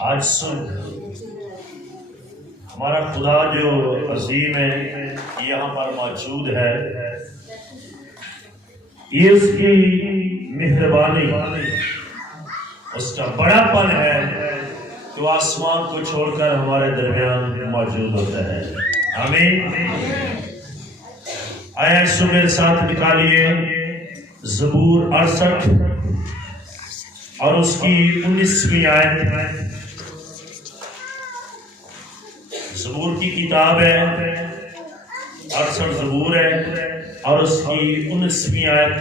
آج صبح ہمارا خدا جو عظیم ہے یہاں پر موجود ہے، یہ اس کی مہربانی، اس کا بڑا پن ہے کہ آسمان کو چھوڑ کر ہمارے درمیان موجود ہوتا ہے۔ آمین۔ آیا سو میرے ساتھ نکالیے زبور 68 اور اس کی 19ویں آیت۔ زبور کی کتاب ہے، 68 زبور ہے اور اس کی 19ویں آیت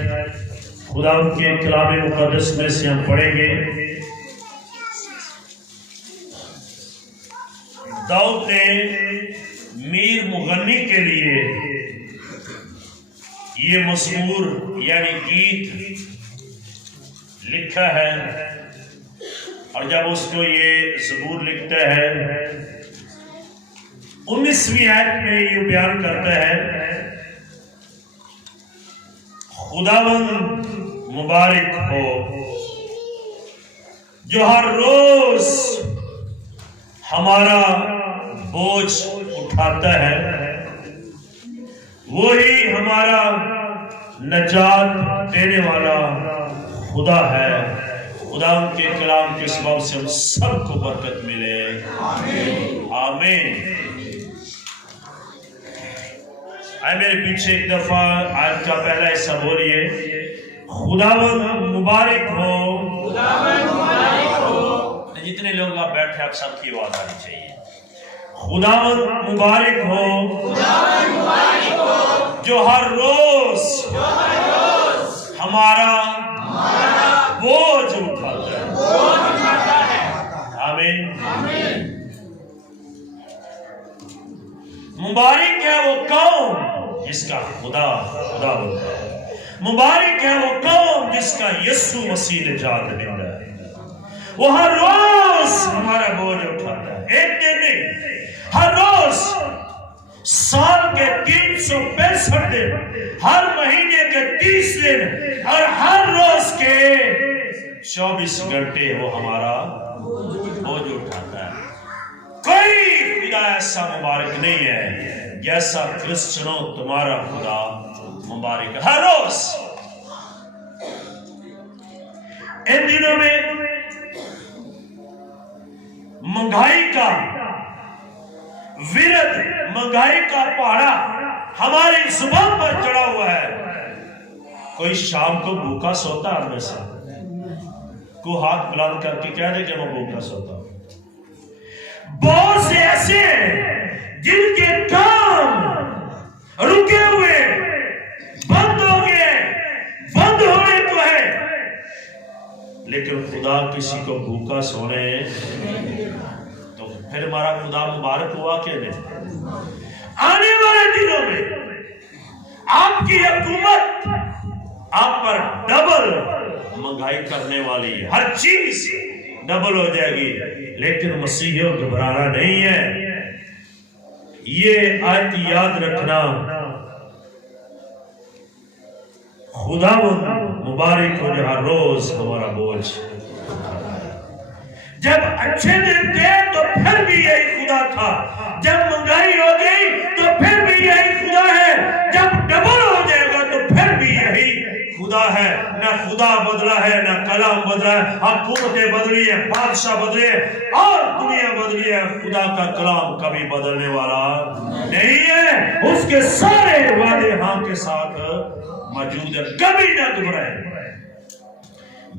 خدا ان کے کلام مقدس میں سے ہم پڑھیں گے۔ داؤد نے میر مغنی کے لیے یہ مزمور یعنی گیت لکھا ہے، اور جب اس کو یہ زبور لکھتا ہے 19ویں آیت میں یہ بیان کرتا ہے، خداوند مبارک ہو جو ہر روز ہمارا بوجھ اٹھاتا ہے، وہی ہمارا نجات دینے والا خدا ہے۔ خدا ان کے کلام کے سبب سے ہم سب کو برکت ملے، آمین آمین۔ آئے میرے پیچھے ایک دفعہ آیت کا پہلا حصہ بولیے، خداوند مبارک ہو، خداوند مبارک ہو۔ جتنے لوگ آپ بیٹھے آپ سب کی آواز آنی چاہیے، خداوند مبارک ہو، خداوند مبارک ہو جو ہر روز ہمارا بوجھ اٹھاتا ہے، آمین۔ مبارک ہے وہ قوم جس کا خدا ہوتا ہے، مبارک ہے وہ قوم جس کا یسوع مسیح نجات دہندہ ہے۔ وہ ہر روز ہمارا بوجھ اٹھاتا ہے، ایک دن نہیں، ہر روز، سال کے 365 دن، ہر مہینے کے 30 دن اور ہر روز کے 24 گھنٹے وہ ہمارا بوجھ اٹھاتا ہے۔ کوئی خدا ایسا مبارک نہیں ہے جیسا کرسچنوں تمہارا خدا مبارک ہے، ہر روز۔ ان دنوں میں مہنگائی کا ورد، مہنگائی کا پہاڑا ہماری زبان پر چڑھا ہوا ہے۔ کوئی شام کو بھوکا سوتا ہم میں سے؟ کوئی ہاتھ بلند کر کے کہہ دے کہ میں بھوکا سوتا ہوں۔ بہت سے ایسے ہیں جن کے کام رکے ہوئے، بند ہو گئے، بند ہونے کو ہے، لیکن خدا کسی کو بھوکا سونے تو پھر ہمارا خدا مبارک ہوا کہ نہیں؟ آنے والے دنوں میں آپ کی حکومت آپ پر ڈبل مہنگائی کرنے والی ہے، ہر چیز ڈبل ہو جائے گی، لیکن مسیحیوں گھبرانا نہیں ہے۔ یہ آیت یاد رکھنا، خداوند مبارک ہو جو ہر روز ہمارا بوجھ۔ جب اچھے دن تھے تو پھر بھی یہی خدا تھا، جب مہنگائی ہو گئی تو پھر بھی یہی خدا ہے، جب ڈبل ہو جائے گا تو پھر بھی یہی خدا ہے۔ نہ خدا بدلا ہے، نہ کلام بدلا ہے، حکومتیں بدلی ہے، بادشاہ بدلے اور دنیا بدلی ہے، خدا کا کلام کبھی بدلنے والا نہیں ہے۔ اس کے سارے وعدے ہاں کے ساتھ موجود ہے، کبھی نہ گھبرائے۔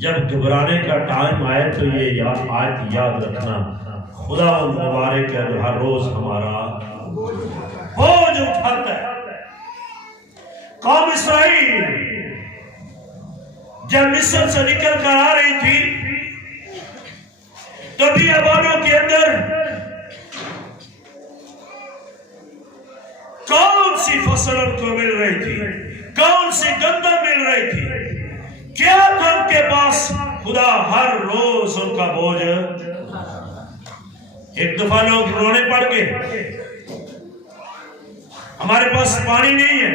جب گھبرانے کا ٹائم آئے تو یہ آیت یاد رکھنا، خدا مبارک ہے جو ہر روز ہمارا بوجھ اٹھاتا ہے۔ قوم اسرائیل جب مصر سے نکل کر آ رہی تھی تو بیابانوں کے اندر کون سی فصل ان کو مل رہی تھی، کون سی گندم مل رہی تھی، کیا تھا ان کے پاس؟ خدا ہر روز ان کا بوجھ۔ ایک دفعہ لوگ رونے پڑ گئے، ہمارے پاس پانی نہیں ہے،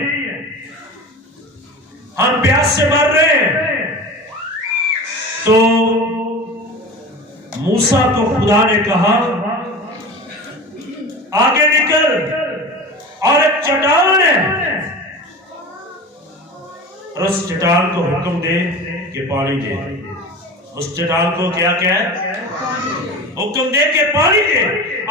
ہم پیاس سے مر رہے ہیں، تو موسیٰ کو خدا نے کہا آگے نکل اور ایک چٹان ہے اور اس چٹان کو حکم دے کہ پانی دے. اس چٹان کو کیا ہے؟ حکم دے کہ پانی دے.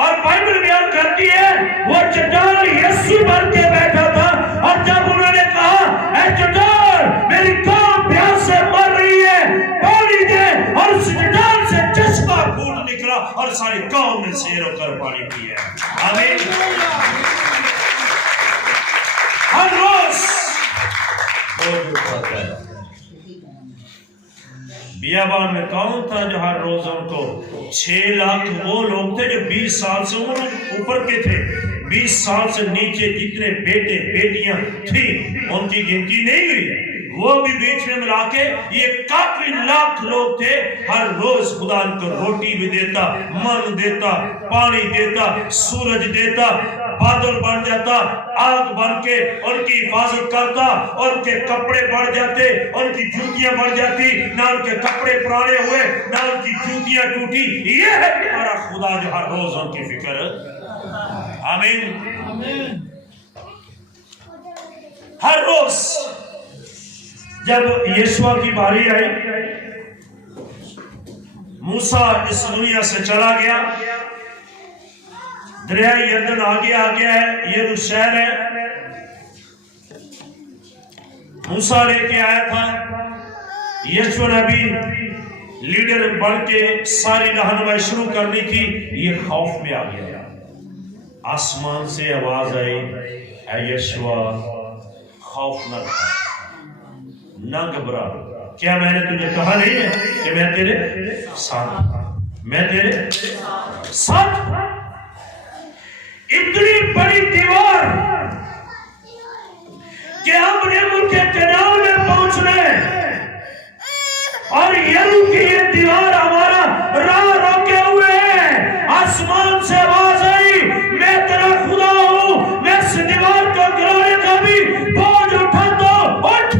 اور بائبل بیان کرتی ہے وہ چٹان یسوع بن کے بیٹھا تھا. اور جب انہوں نے کہا اے چٹان میری قوم پیاس سے مر رہی ہے پانی دے, اور اس چٹان سے چشمہ پھوٹ نکلا اور ساری قوم نے سیر ہو کر پانی پیا. آمین. ہر روز بیابان میں کون تھا جو ہر روز ان کو 6 لاکھ وہ لوگ تھے جو 20 سال سے اوپر کے تھے, 20 سال سے نیچے جتنے بیٹے بیٹیاں تھیں ان کی گنتی نہیں ہوئی, وہ بھی بیچ میں ملا کے یہ کافی لاکھ لوگ تھے. ہر روز خدا ان کو روٹی بھی دیتا, من دیتا, پانی دیتا, سورج دیتا, بادل بن جاتا, آگ بن کے ان کی حفاظت کرتا, ان کے کپڑے بڑھ جاتے, ان کی جوتیاں بڑھ جاتی, نہ ان کے کپڑے پرانے ہوئے نہ ان کی جوتیاں ٹوٹی. یہ ہے ہمارا خدا جو ہر روز ان کی فکر. آمین. ہر روز جب یسوع کی باری آئی, موسیٰ اس دنیا سے چلا گیا, دریائے یردن آگے آ گیا ہے, یہ شہر ہے. موسیٰ لے کے آیا تھا, یسوع نبی لیڈر بن کے ساری رہنمائی شروع کرنی تھی. یہ خوف میں آ گیا. آسمان سے آواز آئی اے یسوع خوف نہ کھا, نہ گھبرا, کیا میں نے تجھے کہا نہیں ہے کہ میں تیرے ساتھ, میں تیرے ساتھ. اتنی بڑی دیوار کہ ہم نے ملک کنعان میں پہنچنا ہے اور یریکو کی یہ دیوار ہمارا راہ روکے ہوئے ہے. آسمان سے آواز آئی میں تیرا خدا ہوں, میں اس دیوار کو گرانے کا بھی بوجھ اٹھاتا ہوں. اٹھ,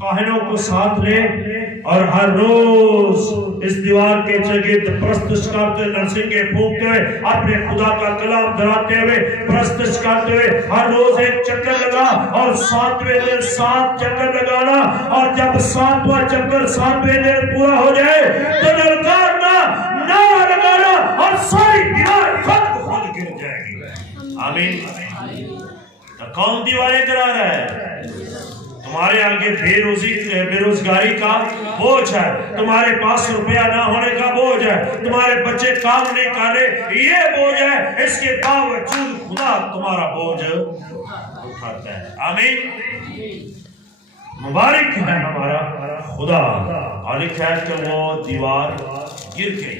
کاہنوں کو ساتھ لے اور ہر روز اس دیوار کے چرگرد پرستش کرتے, نرسنگیں پھونکتے ہوئے, اپنے خدا کا کلام دہراتے ہوئے, پرستش کرتے ہوئے ہر روز ایک چکر لگا. اور 7ویں دن 7 چکر لگانا, اور جب 7واں چکر 7ویں دن پورا ہو جائے تو للکارنا, نعرہ لگانا, اور ساری دیوار خود بخود گر جائے گی. آمین. کون دیواریں گرا رہا ہے؟ تمہارے آگے بے روزگاری کا بوجھ ہے, تمہارے پاس روپیہ نہ ہونے کا بوجھ ہے, تمہارے بچے کام نہیں کر رہے یہ بوجھ ہے. اس کے باوجود خدا تمہارا بوجھ اٹھاتا ہے. آمین. مبارک ہے ہمارا خدا. مالک ہے کہ وہ دیوار گر گئی.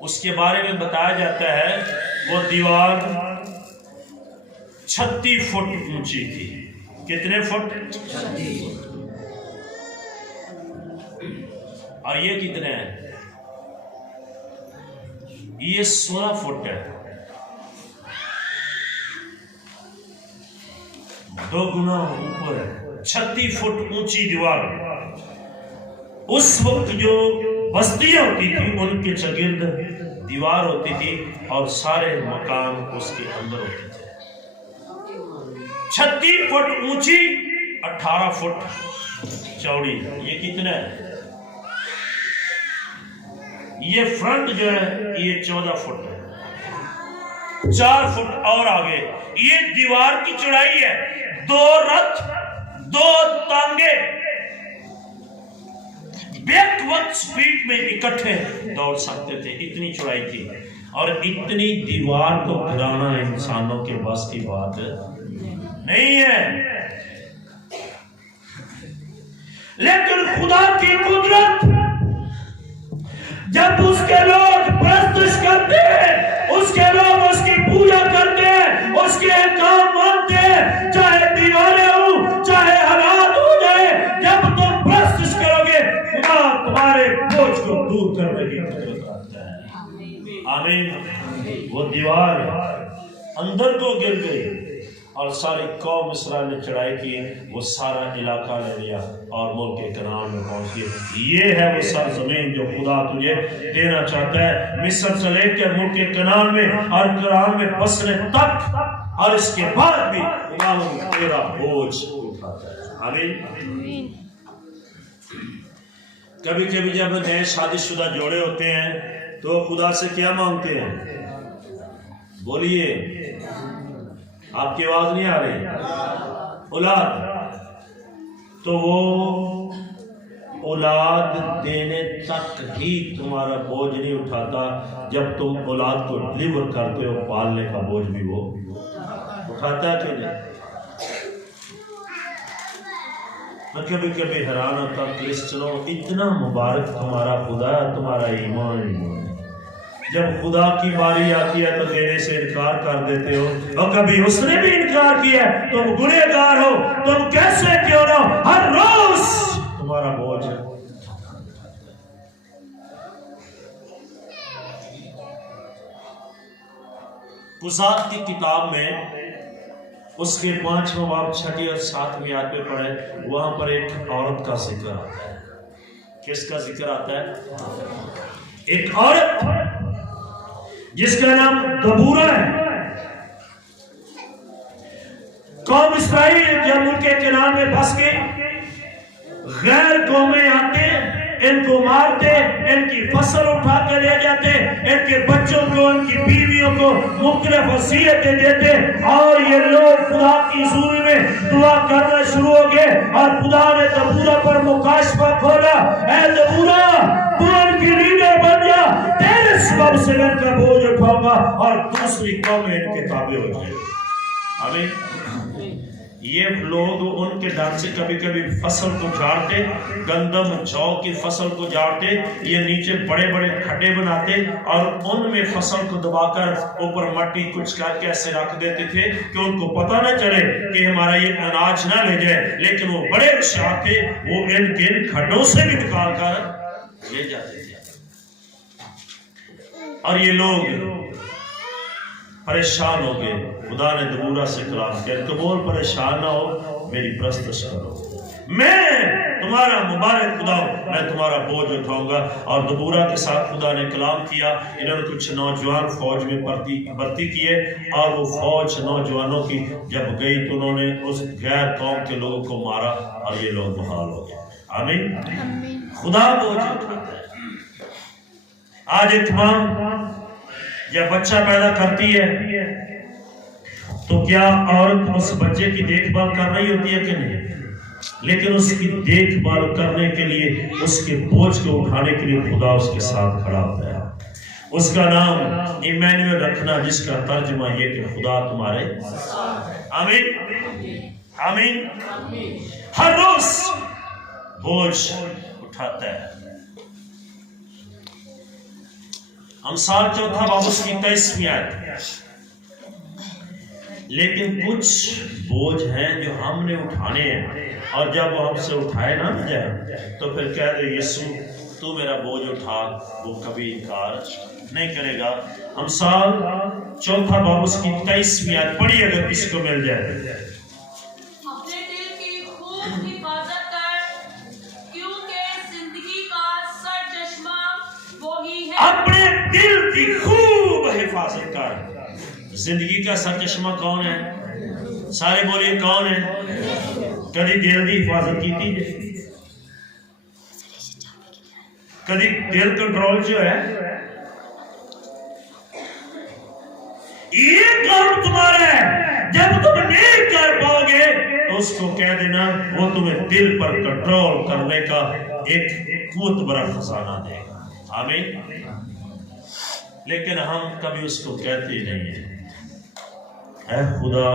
اس کے بارے میں بتایا جاتا ہے وہ دیوار 36 فٹ اونچی تھی. کتنے فٹ؟ 36. اور یہ کتنے ہیں؟ یہ 16 فٹ ہے. 2 گنا اوپر ہے. 36 فٹ اونچی دیوار. اس وقت جو بستیاں ہوتی تھی ان کے چرگرد دیوار ہوتی تھی اور سارے مکان اس کے اندر ہوتے تھے. 36 فٹ اونچی, 18 فٹ چوڑی. یہ کتنا ہے؟ یہ فرنٹ جو ہے یہ 14 فٹ ہے. 4 فٹ اور آگے یہ دیوار کی چوڑائی ہے. 2 رتھ 2 تانگے بیک وقت سپیڈ میں اکٹھے دوڑ سکتے تھے. اتنی چوڑائی تھی. اور اتنی دیوار کو گرانا انسانوں کے بس کی بات نہیں ہے. لیکن خدا کی قدرت جب اس کے لوگ پرستش کرتے ہیں, اس کے لوگ اس کی پوجا کرتے ہیں, اس کے احکام مانتے ہیں, چاہے دیواریں ہوں چاہے حالات ہو جائے, جب تم پرستش کرو گے خدا تمہارے بوجھ کو دور کرنے کی قدرت رکھتا ہے. آمین. وہ دیوار اندر کو گر گئی اور ساری قوم اسرائیل نے چڑھائی کی، وہ سارا علاقہ لے لیا اور ملک کنعان میں پہنچ گئے۔ یہ ہے وہ سرزمین جو خدا تجھے دینا چاہتا ہے، مصر سے لے کے ملک کنعان میں اور کنعان میں بسنے تک، اور اس کے بعد بھی خدا تیرا بوجھ اٹھاتا ہے۔ آمین۔ کبھی کبھی جب نئے شادی شدہ جوڑے ہوتے ہیں تو خدا سے کیا مانگتے ہیں؟ بولیے، آپ کی آواز نہیں آ رہی؟ اولاد۔ تو وہ اولاد دینے تک ہی تمہارا بوجھ نہیں اٹھاتا، جب تم اولاد کو ڈلیور کرتے ہو پالنے کا بوجھ بھی وہ اٹھاتا ہے کہ نہیں؟ میں کبھی کبھی حیران ہوتا، کرسچنوں اتنا مبارک تمہارا خدا، تمہارا ایمان، جب خدا کی باری آتی ہے تو دینے سے انکار کر دیتے ہو، اور کبھی اس نے بھی انکار کیا، تم گنہگار ہو، تم کیسے کیوں نہ ہر روز تمہارا بوجھ ہے۔ قضات کی کتاب میں اس کے 5واں باب 6 اور 7 آیت میں پڑھے، وہاں پر ایک عورت کا ذکر آتا ہے۔ کس کا ذکر آتا ہے؟ ایک عورت جس کا نام دبورہ ہے۔ قوم اسرائیل جب ان کے کنعان میں پھنس گئی، غیر قومیں آتے، ان کو مارتے، ان کی فصل اٹھا کے لے جاتے، ان کے بچوں کو، ان کی بیویوں کو مختلف وصیتیں دیتے، اور یہ لوگ خدا کی حضوری میں دعا کرنا شروع ہو گئے، اور خدا نے دبورہ پر مکاشفہ کھولا، اے دبورہ تو ان کی لیڈر بن جا، تیرے سبب سے میں ان کا بوجھ اٹھاؤں گا اور دوسری قومیں ان کے تابع ہو جائیں۔ آمین۔ یہ لوگ ان کے ڈر سے کبھی کبھی فصل کو جاڑتے، گندم جو کی فصل کو جاڑتے، یہ نیچے بڑے بڑے کھڈے بناتے اور ان میں فصل کو دبا کر اوپر مٹی کچھ کر کے ایسے رکھ دیتے تھے کہ ان کو پتہ نہ چلے کہ ہمارا یہ اناج نہ لے جائے، لیکن وہ بڑے ہوشیار تھے، وہ ان کے کھڈوں سے بھی نکال کر لے جاتے تھے۔ اور یہ لوگ پریشان ہو گئے، خدا نے دبورہ سے کلام کیا کہ بول پریشان نہ ہو، میری پرستش کرو، میں تمہارا مبارک خدا ہوں، میں تمہارا بوجھ اٹھاؤں گا۔ اور دبورہ کے ساتھ خدا نے کلام کیا، انہوں نے کچھ نوجوان فوج میں بھرتی کیے، اور وہ فوج نوجوانوں کی جب گئی تو انہوں نے اس غیر قوم کے لوگوں کو مارا اور یہ لوگ بحال ہو گئے۔ آمین۔ خدا بوجھ اٹھاتا ہے۔ آج ایک ماں جب بچہ پیدا کرتی ہے تو کیا عورت اس بچے کی دیکھ بھال کر رہی ہوتی ہے کہ نہیں؟ لیکن اس کی دیکھ بھال کرنے کے لیے، اس کے بوجھ کو اٹھانے کے لیے خدا اس کے ساتھ کھڑا ہوتا ہے۔ اس کا نام ایمینویل رکھنا، جس کا ترجمہ یہ کہ خدا تمہارے۔ آمین آمین۔ ہر روز بوجھ اٹھاتا ہے۔ امثال 4 باب اس کی 23 آیت۔ لیکن کچھ بوجھ ہیں جو ہم نے اٹھانے ہیں، اور جب وہ ہم سے اٹھائے نہ جائے تو پھر کہہ دے یسوع تو میرا بوجھ اٹھا، وہ کبھی انکار نہیں کرے گا۔ امثال 4 باب اس کی 23 آیت پڑھی اگر کسی کو مل جائے۔ اپنے دل کی خوب حفاظت کر، کیونکہ زندگی کا سرچشمہ وہی ہے۔ اپنے دل کی خوب حفاظت کر۔ زندگی کا سرچشمہ کون ہے؟ سارے بولیے کون ہے؟ کدی دل کی حفاظت کی تھی؟ کدی دل کنٹرول جو ہے یہ کام تمہارا ہے، جب تم نہیں کر پاؤ گے تو اس کو کہہ دینا وہ تمہیں دل پر کنٹرول کرنے کا ایک قوت بڑا خزانہ دے گا۔ آمین۔ لیکن ہم کبھی اس کو کہتے ہی نہیں ہیں۔ اے خدا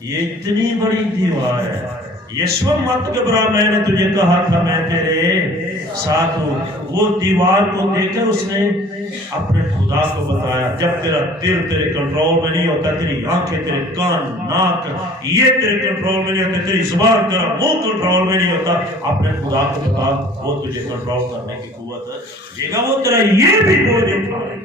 یہ اتنی بڑی دیوار ہے، یسوع مت گھبرا، میں نے تجھے کہا تھا میں تیرے ساتھ ہوں۔ وہ دیوار کو دیکھ کر اس نے اپنے خدا کو بتایا۔ جب تیرا دل تیرے کنٹرول میں نہیں ہوتا، تیری آنکھیں، تیرے کان، ناک یہ تیرے کنٹرول میں نہیں ہوتے، تیری زبان، تیرا منہ کنٹرول میں نہیں ہوتا، اپنے خدا کو بتا، وہ تجھے کنٹرول کرنے کی قوت دے گا، وہ تیرا یہ بھی بوجھ اٹھا لے گا۔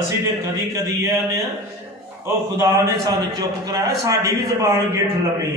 ਅਸੀਂ ਤੇ ਕਦੀ ਕਦੀ ਇਹ ਆਨੇ ਆ, ਉਹ ਖੁਦਾ ਨੇ ਸਾਨੂੰ ਚੁੱਪ ਕਰਾਇਆ, ਸਾਡੀ ਵੀ ਜ਼ਬਾਨ ਗਿੱਠ ਲੰਮੀ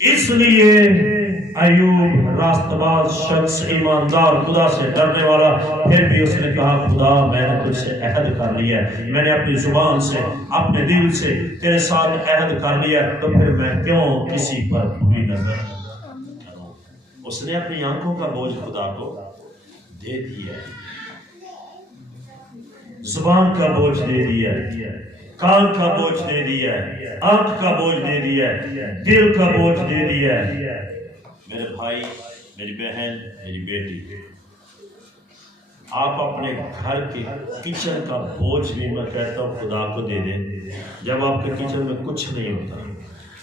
اس لیے ایوب راستباز شخص ایماندار خدا سے ڈرنے والا، پھر بھی اس نے کہا خدا میں نے تجھ سے عہد کر لیا ہے، میں نے اپنی زبان سے اپنے دل سے تیرے ساتھ عہد کر لیا، تو پھر میں کیوں کسی پر بری نظر کروں۔ اس نے اپنی آنکھوں کا بوجھ خدا کو دے دیا، زبان کا بوجھ دے دیا، کان کا بوجھ دے دیا، آنکھ کا بوجھ دے دیا، دل کا بوجھ دے دیا۔ میرے بھائی، میری بہن، میری بیٹی، آپ اپنے گھر کے کچن کا بوجھ بھی میں کہتا ہوں خدا کو دے دیں۔ جب آپ کے کچن میں کچھ نہیں ہوتا،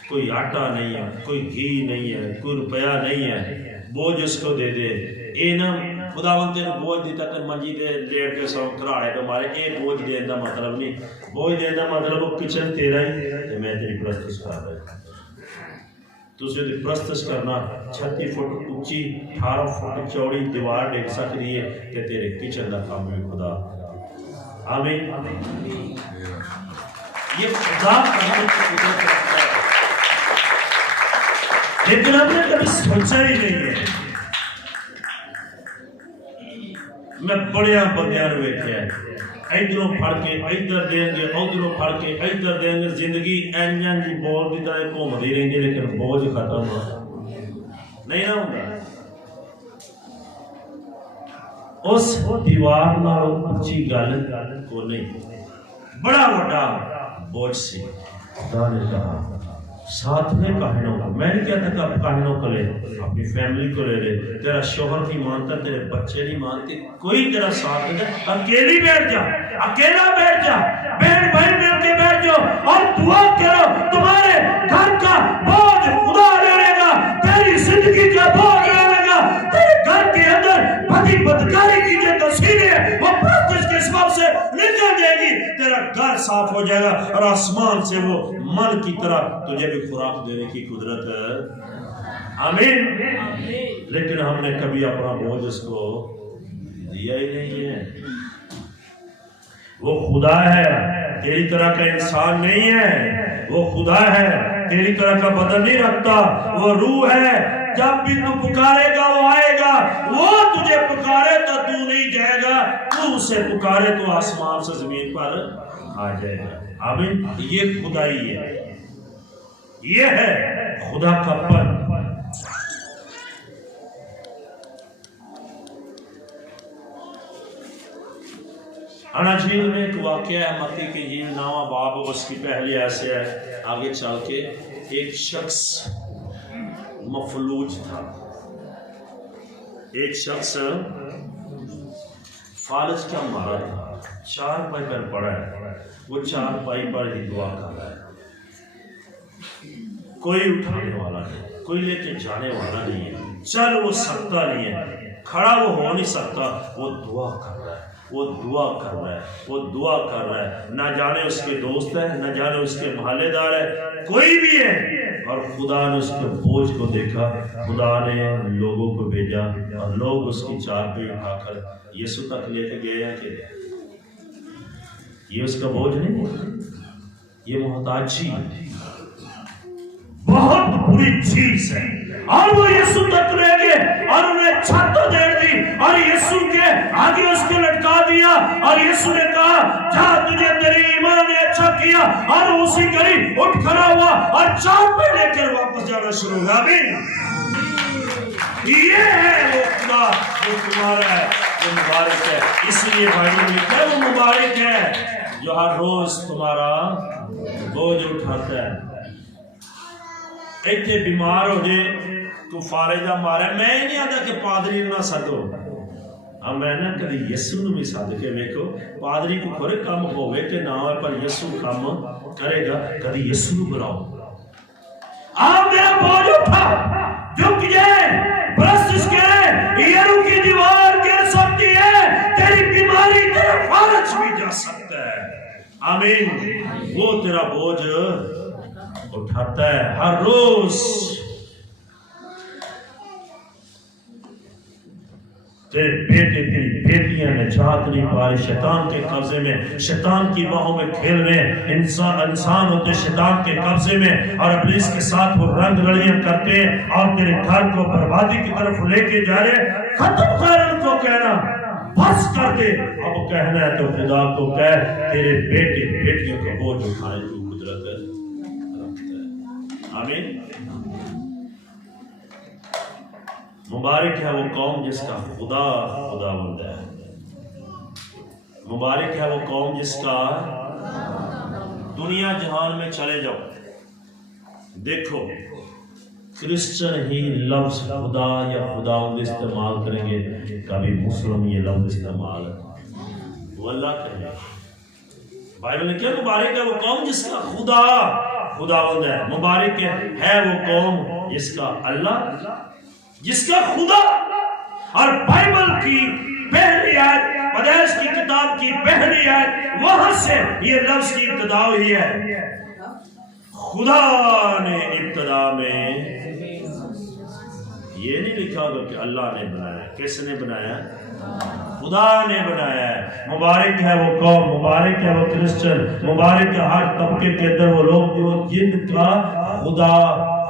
کوئی آٹا نہیں ہے، کوئی گھی نہیں ہے، کوئی روپیہ نہیں ہے، بوجھ اس کو دے دے۔ یہ نہ خداوند تینوں بوجھ دیتا تے منجی دے لیٹ کے سو کراڑے تے مارے، یہ بوجھ دین دا مطلب نہیں۔ بوجھ دین دا مطلب وہ کچن تیرا ہی تے میں تیری پرستش کر رہا ہوں۔ تسی دی پرستش کرنا 36 فٹ اونچی 18 فٹ چوڑی دیوار ڈیک سکتی ہے کہ تیرے کچن دا کام ہے خدا۔ آمین۔ یہ خدا کرنے کی قدرت رکھتا ہے، لیکن ہم نے کبھی سوچا ہی نہیں ہے۔ میں بڑے بندیاں نے ویکھیا ہے، ادھروں پھڑ کے ادھر دیں گے، ادھروں پھڑ کے ادھر دیں گے، زندگی انجن جی بول دی طرح گھومتی رہتی، لیکن بوجھ ختم نہیں نہ ہوتا۔ اس دیوار نال اونچی گل کو نہیں، بڑا بڑا بوجھ سی۔ خدا نے کہا ساتھ میں کہنوں کو، میں نہیں کہتا کہ آپ کہنوں کو لے، اپنی فیملی کو لے لے، تیرا شوہر نہیں مانتا، تیرے بچے نہیں مانتے، کوئی تیرا ساتھ نہیں، اکیلی بیٹھ جا، اکیلا بیٹھ جا، بہن بھائی مل کے بیٹھ جاؤ اور دعا کرو، تمہارے گھر کا بوجھ خدا لے لے گا، تیری زندگی کا بوجھ لے لے گا، تیرے گھر کے اندر بدی بدکاری کی جو تصویریں ہیں وہ پرستش کے سبب سے نکل جائے گی، تیرا گھر صاف ہو جائے گا، اور آسمان سے وہ من کی طرح تجھے بھی خوراک دینے کی قدرت ہے۔ آمین۔ لیکن ہم نے کبھی اپنا بوجھ اس کو دیا ہی نہیں ہے۔ وہ خدا ہے، تیری طرح کا انسان نہیں ہے، وہ خدا ہے، تیری طرح کا بدن نہیں رکھتا، وہ روح ہے، جب بھی تو پکارے گا وہ آئے گا، وہ تجھے پکارے تو تو نہیں جائے گا، تو اسے پکارے تو آسمان سے زمین پر آ جائے گا۔ آمین۔ یہ خدائی ہے، یہ ہے خدا کا پن۔ اناجیل میں ایک واقعہ ہے، متی کی انجیل 9واں باب، اس کی پہلی ایسے ہے، آگے چل کے ایک شخص مفلوج تھا، ایک شخص فالج کا مارا تھا، چار پائی پر پڑا ہے، وہ چار پائی پر ہی دعا کر رہا ہے، کوئی اٹھانے والا نہیں، کوئی لے کے جانے والا نہیں ہے، چل وہ سکتا نہیں ہے، کھڑا وہ ہو نہیں سکتا، وہ دعا کر رہا ہے، وہ دعا کر رہا ہے، وہ دعا کر رہا ہے، نہ جانے اس کے دوست ہیں، نہ جانے اس کے محلے دار ہے، کوئی بھی ہے، اور خدا نے اس کے بوجھ کو دیکھا، خدا نے لوگوں کو بھیجا، اور لوگ اس کی چار پہ اٹھا کر یسوع تک لے کے گئے ہیں کہ یہ اس کا بوجھ نہیں، یہ محتاجی بہت بری چیز ہے، اور وہ یسوع تک لے گئے اور انہیں چھت دے دی اور یسوع کے آگے اس کو لٹکا دیا، اور یسوع نے کہا جا تجھے تیری ایمان نے اچھا کیا، اور اسی گھڑی اٹھ کھڑا ہوا اور چار پہ لے کر واپس جانا شروع ہوا۔ آمین۔ یہ ہے وہ خدا جو تمہارا ہے، وہ مبارک ہے، اس لیے بائبل میں لکھا ہے وہ مبارک ہے جو ہر روز تمہارا بوجھ اٹھاتا ہے۔ ایتھے بیمار ہو جائے تو فارجہ مارا، میں نہیں آتا کہ پادری نہ سدو، میں نہ کدی یسوع نو بھی سد کے ویکھو، پادری کو کھورے کام ہوئے کہ نہ ہوئے، پر یسوع کام کرے گا، کدی یسوع نو بلاؤ، آپ میرا بوجھ اٹھا، جھک جائے، پرستش کرے، یرو کی دیوار گر سکتی ہے، تیری بیماری تیرا فالج بھی جا سکتا ہے۔ آمین۔ وہ تیرا بوجھ اٹھاتا ہے ہر روز۔ تیرے بیٹے تیری بیٹیاں نجات نہیں پا رہے، شیطان کے قبضے میں، شیطان کی باہوں میں کھیل رہے ہیں، انسان ہوتے شیطان کے قبضے میں، اور ابلیس کے ساتھ وہ رنگ رلیاں کرتے ہیں اور تیرے گھر کو بربادی کی طرف لے کے جا رہے ہیں۔ ختم کر ان کو کہنا، بس کر دے، اب کہنا ہے تو خدا کو کہہ تیرے بیٹے بیٹیوں کا بوجھ اٹھانے کی قدرت رکھتا ہے۔ آمین۔ مبارک ہے وہ قوم جس کا خدا خداوند ہے، مبارک ہے وہ قوم جس کا دنیا جہان میں چلے جاؤ دیکھو کرسچن ہی لفظ خدا یا خداوند استعمال کریں گے، کبھی مسلم یہ لفظ استعمال وہ اللہ کہے۔ بائبل نے کیا مبارک ہے وہ قوم جس کا خدا خداوند ہے، مبارک ہے وہ قوم جس کا اللہ، جس کا خدا۔ اور بائبل کی پہلی آیت، پیدائش کی کتاب کی پہلی آیت، وہاں سے یہ لفظ کی ابتدا ہوئی ہے۔ خدا نے ابتدا میں یہ نہیں لکھا کہ اللہ نے بنایا، کس نے بنایا؟ خدا نے بنایا ہے۔ مبارک ہے وہ قوم، مبارک ہے وہ کرسچن، مبارک ہے ہر طبقے کے اندر وہ لوگ جو جن کا خدا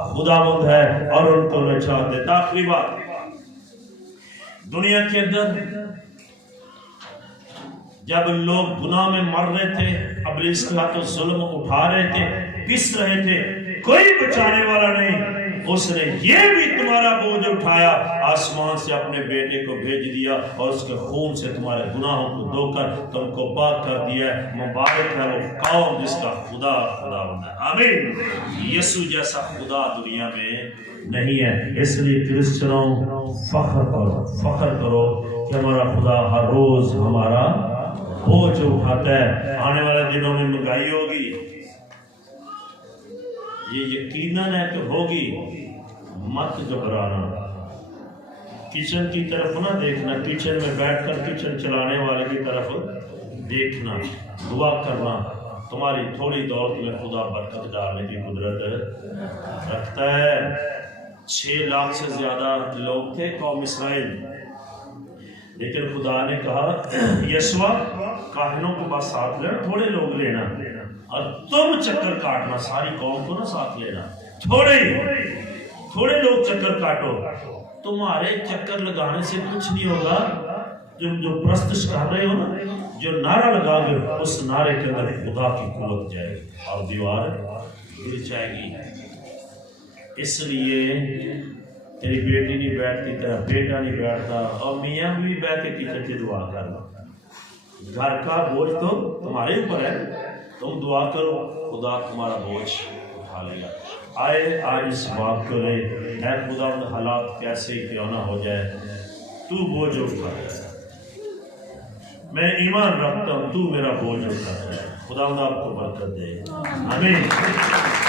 خداوند ہے اور ان کو نجات دیتا۔ آخری بات، دنیا کے اندر جب لوگ گناہ میں مر رہے تھے، ابلیس کے ہاتھوں ظلم اٹھا رہے تھے، پس رہے تھے، کوئی بچانے والا نہیں، اس نے یہ بھی تمہارا بوجھ اٹھایا، آسمان سے اپنے بیٹے کو بھیج دیا اور اس کے خون سے تمہارے گناہوں کو دھو کر تم کو پاک کر دیا ہے۔ مبارک ہے وہ قوم جس کا خدا خداوند ہے۔ آمین۔ یسوع جیسا خدا دنیا میں نہیں ہے، اس لیے کرسچنوں فخر کرو کہ ہمارا خدا ہر روز ہمارا بوجھ اٹھاتا ہے۔ آنے والے دنوں میں مہنگائی ہوگی، یہ یقیناً ہے کہ ہوگی، مت گھبرانا۔ کچن کی طرف نہ دیکھنا، کچن میں بیٹھ کر کچن چلانے والے کی طرف دیکھنا، دعا کرنا۔ تمہاری تھوڑی دولت میں خدا برکت ڈالنے کی قدرت رکھتا ہے۔ 6 لاکھ سے زیادہ لوگ تھے قوم اسرائیل، لیکن خدا نے کہا یسوع کاہنوں کو بس ساتھ لینا، تھوڑے لوگ لینا، اور تم چکر کاٹنا، ساری قوم کو نہ ساتھ لینا، تھوڑے لوگ چکر کاٹو۔ تمہارے چکر لگانے سے کچھ نہیں ہوگا، جو پرستش کر رہے ہو نا، جو نعرہ لگا گے اس نعرے کے اندر خدا کی قوت جائے گی اور دیوار گر جائے گی۔ اس لیے تیری بیٹی نہیں بیٹھتی، تیرا بیٹا نہیں بیٹھتا، اور میاں بھی بیٹھ کے کچن سے دعا کرنا۔ گھر کا بوجھ تو تمہارے اوپر ہے، تم دعا کرو، خدا تمہارا بوجھ اٹھا لے گا۔ آئے آج اس بات کو لے، اے خدا حالات کیسے کیوں نہ ہو جائے، تو بوجھ اٹھا ہے، میں ایمان رکھتا ہوں تو میرا بوجھ اٹھا ہے۔ خدا آپ کو برکت دے، آمین۔